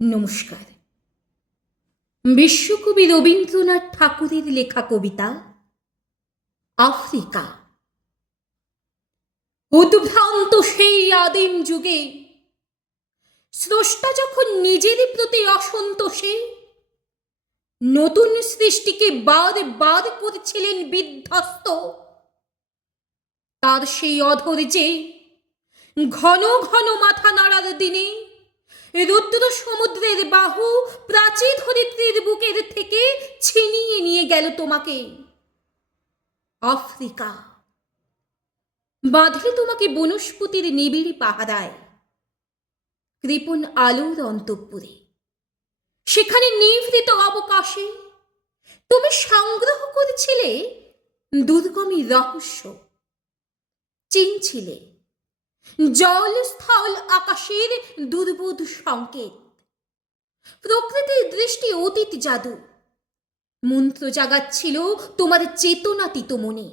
নমস্কার। বিশ্বকবি রবীন্দ্রনাথ ঠাকুরের লেখা কবিতা আফ্রিকা। উদ্ভ্রান্ত সেই আদিম যুগে স্রষ্টা যখন নিজের প্রতি অসন্তোষে নতুন সৃষ্টিকে বার বার করেছিলেন বিধ্বস্ত, তার সেই অধৈর্যে ঘন ঘন মাথা নাড়ার দিনে রুদ্র সমুদ্রের বাহু প্রাচীর ধরিত্রীর বুকের থেকে ছিনিয়ে নিয়ে গেল তোমাকে। আফ্রিকা বাঁধলে তোমাকে বনস্পতির নিবিড় পাহারায়, কৃপণ আলোর অন্তঃপুরে, সেখানে নিভৃত অবকাশে তুমি সংগ্রহ করেছিলে দুর্গমী রহস্য, চিনছিলে জল স্থল আকাশের দুর্বোধ সংকেত। প্রকৃতির দৃষ্টি অতীত জাদু মন্ত্র জাগাচ্ছিল তোমার চেতনাতীত মনে।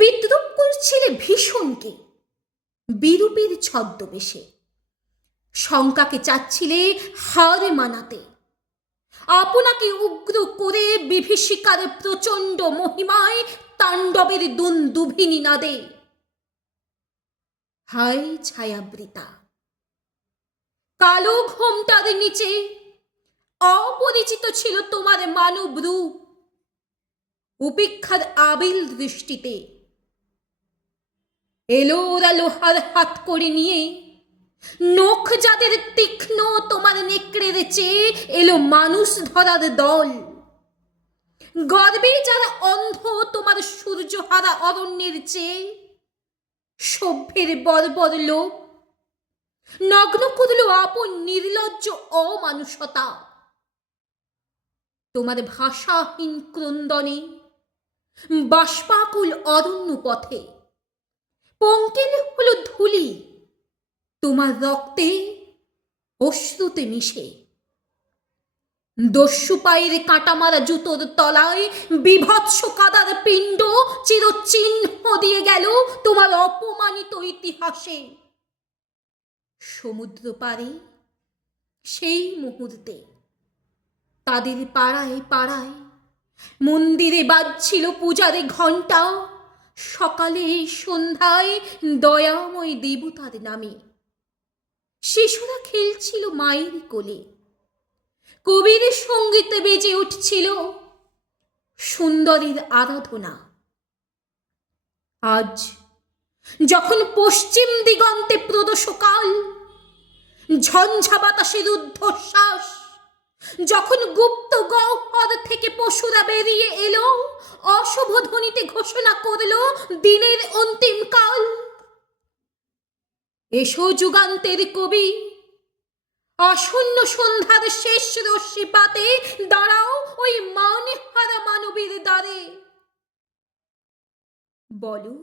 বিদ্রুপ করছিলে ভীষণকে বিরূপের ছদ্মবেশে, শঙ্কাকে চাচ্ছিলে হার মানাতে, আপনাকে উগ্র করে বিভীষিকার প্রচণ্ড মহিমায় তাণ্ডবের দুন্দুভিনী নাদে। হায় ছায়াবৃতা, কালো ঘোমটার নিচে অপরিচিত ছিল তোমার মানব রূপ। উপেক্ষার আবিল দৃষ্টিতে এলো ওরা লোহার হাত করে নিয়ে, নখ যাদের তীক্ষ্ণ তোমার নেকড়ের চেয়ে এলো মানুষ ধরার দল। গর্বে যারা অন্ধ তোমার সূর্যহারা অরণ্যের চেয়ে, সভ্যের বর্বর লোক নগ্ন করল আপন নির্লজ্জ অমানুষতা। তোমার ভাষাহীন ক্রন্দনে বাষ্পাকুল অরণ্য পথে পঙ্কিল হলো ধুলি তোমার রক্তে অশ্রুতে মিশে। দস্যু পায়ের কাঁটামারা জুতোর তলায় বিভৎস কাদার পিণ্ড চিরচিহ্ন দিয়ে গেল তোমার অপমানিত ইতিহাসে। সমুদ্র পারে সেই মুহূর্তে তাদের পাড়ায় পাড়ায় মন্দিরে বাজছিল পূজারে ঘণ্টা, সকালে সন্ধ্যায় দয়াময় দেবতার নামে। শিশুরা খেলছিল মায়ের কোলে, কবির সঙ্গীতে বেজে উঠছিল সুন্দরীর আরাধনা। আজ যখন পশ্চিম দিগন্তে প্রদোষকাল, ঝঞ্ঝা বাতাসের ঊর্ধ্বশ্বাস, যখন গুপ্ত গহ্বর থেকে পশুরা বেরিয়ে এলো, অশুভ ধ্বনিতে ঘোষণা করলো দিনের অন্তিম কাল। এসো যুগান্তের কবি, আসন্ন সন্ধ্যার শেষ রশ্মিপাতে দাঁড়াও ওই মানহারা মানবীর দ্বারে। বলো,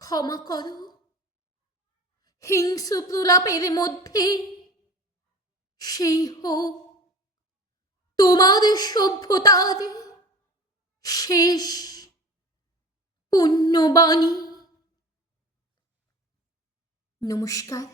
ক্ষমা করো, হিংস্র প্রলাপের মধ্যে সেই হোক তোমার সভ্যতার শেষ পুণ্যবাণী। নমস্কার।